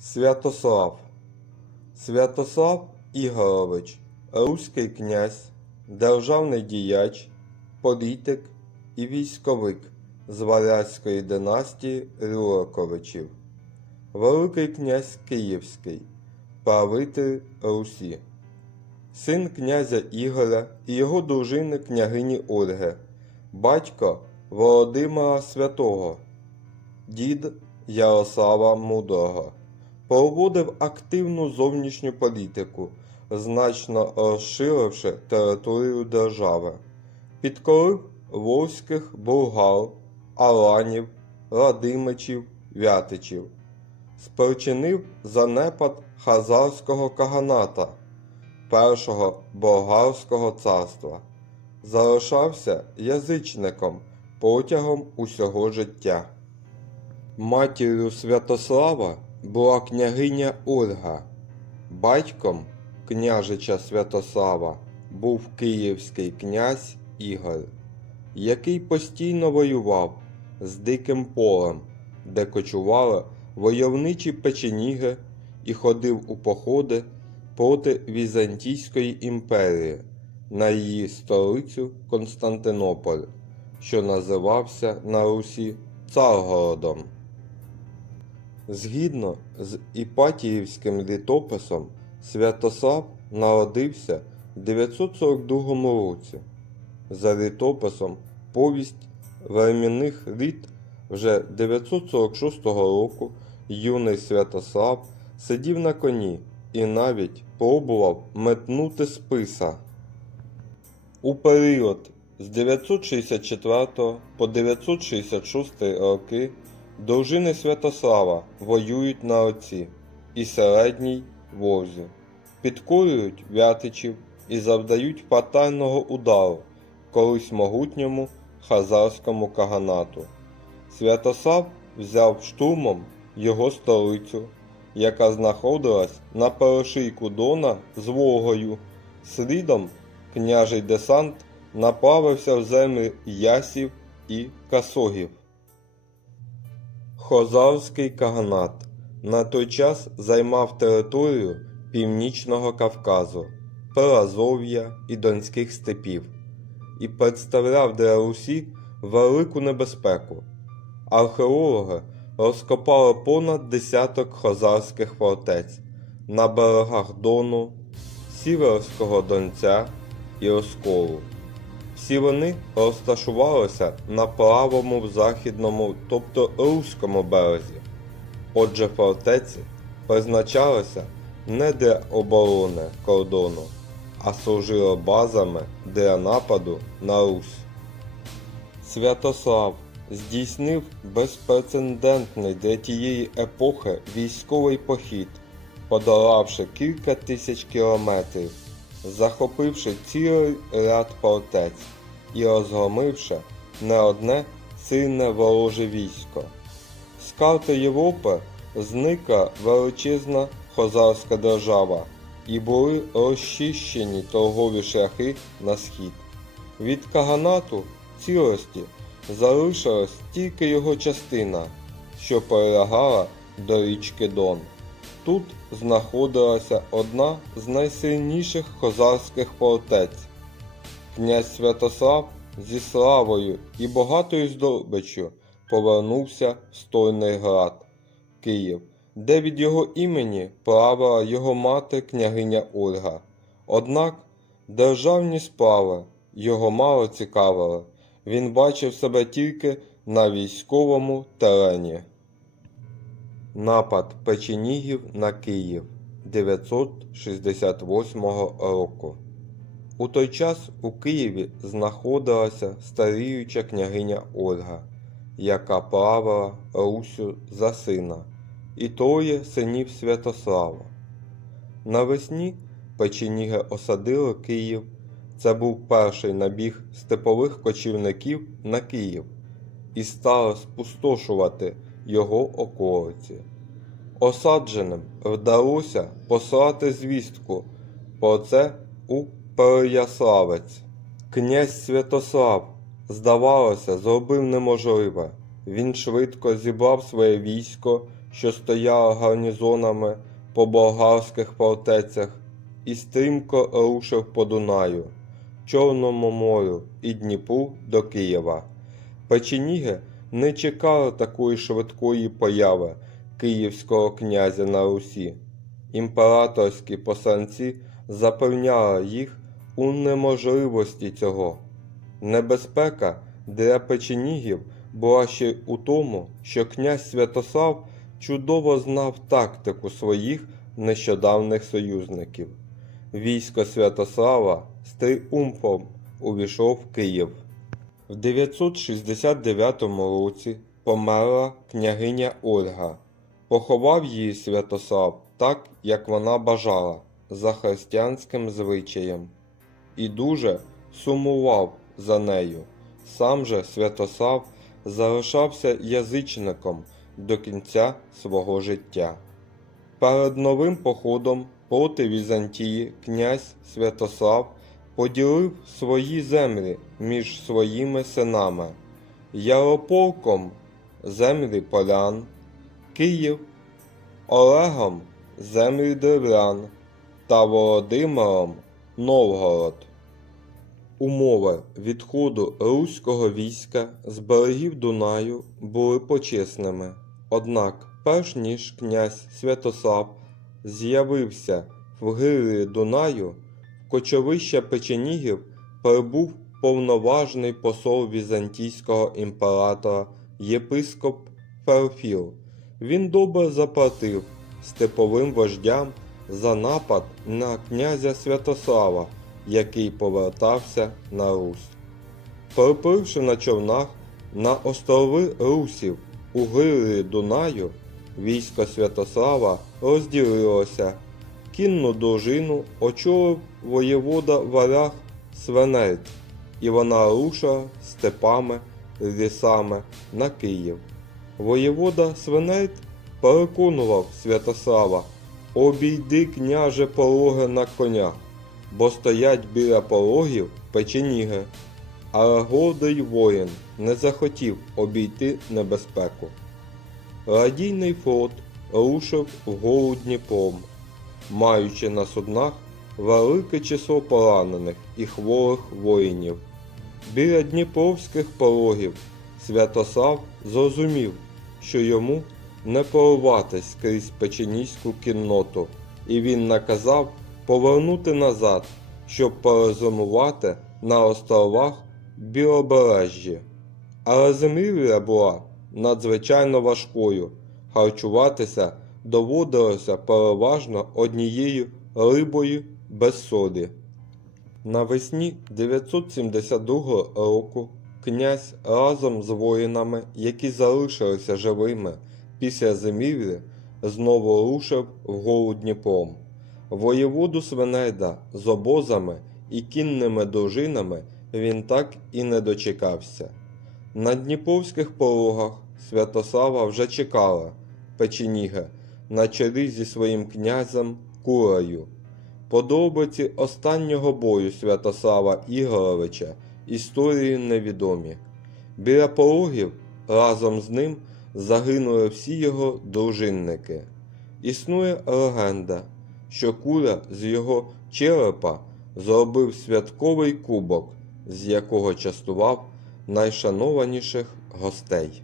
Святослав. Святослав Ігорович, руський князь, державний діяч, політик і військовик з Варязької династії Рюриковичів, Великий князь Київський, правитель Русі, син князя Ігоря і його дружини княгині Ольги, батько Володимира Святого, дід Ярослава Мудрого. Проводив активну зовнішню політику, значно розширивши територію держави. Підкорив вовських булгар, аланів, радимичів, вятичів. Спричинив занепад хазарського каганата, першого болгарського царства. Залишався язичником протягом усього життя. Матір'ю Святослава була княгиня Ольга, батьком княжича Святослава був київський князь Ігор, який постійно воював з диким полем, де кочували войовничі печеніги і ходив у походи проти Візантійської імперії на її столицю Константинополь, що називався на Русі Царгородом. Згідно з Іпатіївським літописом, Святослав народився в 942 році. За літописом повість времінних літ вже 946 року юний Святослав сидів на коні і навіть пробував метнути списа. У період з 964 по 966 роки дружини Святослава воюють на оці і середній возі, підкорюють вятичів і завдають фатального удару колись могутньому хазарському каганату. Святослав взяв штурмом його столицю, яка знаходилась на перешийку Дона з Волгою. Слідом княжий десант направився в землі Ясів і Касогів. Хозарський каганат на той час займав територію Північного Кавказу, Приазов'я і Донських степів і представляв для Русі велику небезпеку. Археологи розкопали понад десяток хозарських фортець на берегах Дону, Сіверського Донця і Осколу. Всі вони розташувалися на правому західному, тобто руському березі. Отже, фортеці призначалися не для оборони кордону, а служили базами для нападу на Русь. Святослав здійснив безпрецедентний для тієї епохи військовий похід, подолавши кілька тисяч кілометрів, захопивши цілий ряд фортець і розгромивши не одне сильне вороже військо. З карти Європи зникла величезна хозарська держава і були розчищені торгові шляхи на схід. Від Каганату цілості залишилась тільки його частина, що прилягала до річки Дон. Тут знаходилася одна з найсильніших хозарських фортець. Князь Святослав зі славою і багатою здобиччю повернувся в Стольний град, Київ, де від його імені правила його мати княгиня Ольга. Однак державні справи його мало цікавили, він бачив себе тільки на військовому терені. Напад печенігів на Київ 968 року. У той час у Києві знаходилася старіюча княгиня Ольга, яка правила Русю за сина, і троє синів Святослава. Навесні печеніги осадили Київ. Це був перший набіг степових кочівників на Київ і стали спустошувати його околиці. Осадженим вдалося послати звістку про це у Переяславець. Князь Святослав, здавалося, зробив неможливе. Він швидко зібрав своє військо, що стояла гарнізонами по болгарських фортецях, і стрімко рушив по Дунаю, Чорному морю і Дніпру до Києва. Печеніги не чекали такої швидкої появи київського князя на Русі. Імператорські посланці запевняли їх у неможливості цього. Небезпека для печенігів була ще у тому, що князь Святослав чудово знав тактику своїх нещодавних союзників. Військо Святослава з тріумфом увійшло в Київ. В 969 році померла княгиня Ольга. Поховав її Святослав так, як вона бажала, за християнським звичаєм, і дуже сумував за нею. Сам же Святослав залишався язичником до кінця свого життя. Перед новим походом проти Візантії князь Святослав поділив свої землі між своїми синами Ярополком землі полян, Київ, Олегом землі древлян та Володимиром Новгород. Умови відходу руського війська з берегів Дунаю були почесними. Однак, перш ніж князь Святослав з'явився в гирлі Дунаю, в кочовище печенігів прибув повноважний посол візантійського імператора єпископ Ферфіл. Він добре заплатив степовим вождям за напад на князя Святослава, який повертався на Русь. Припливши на човнах на острови Русів у гирлі Дунаю, військо Святослава розділилося. Кінну дружину очолив воєвода варяг Свенельд, і вона рушила степами, лісами на Київ. Воєвода Свенельд переконував Святослава, обійди княже пологи на конях, бо стоять біля пологів печеніги. Але гордий воїн не захотів обійти небезпеку. Радійний флот рушив вгору Дніпром, маючи на суднах велике число поранених і хворих воїнів. Біля дніпровських пологів Святослав зрозумів, що йому не порватись крізь печеніську кінноту, і він наказав повернути назад, щоб перезимувати на островах Білобережжі. Але зимівля була надзвичайно важкою. Харчуватися доводилося переважно однією рибою без солі. Навесні 972 року князь разом з воїнами, які залишилися живими після зимівлі, знову рушив вгору Дніпром. Воєводу Свинейда з обозами і кінними дружинами він так і не дочекався. На дніпровських порогах Святослава вже чекала печеніга на чолі зі своїм князем Курою. Подробиці останнього бою Святослава Ігоровича історії невідомі. Біля порогів разом з ним загинули всі його дружинники. Існує легенда, що куля з його черепа зробив святковий кубок, з якого частував найшанованіших гостей.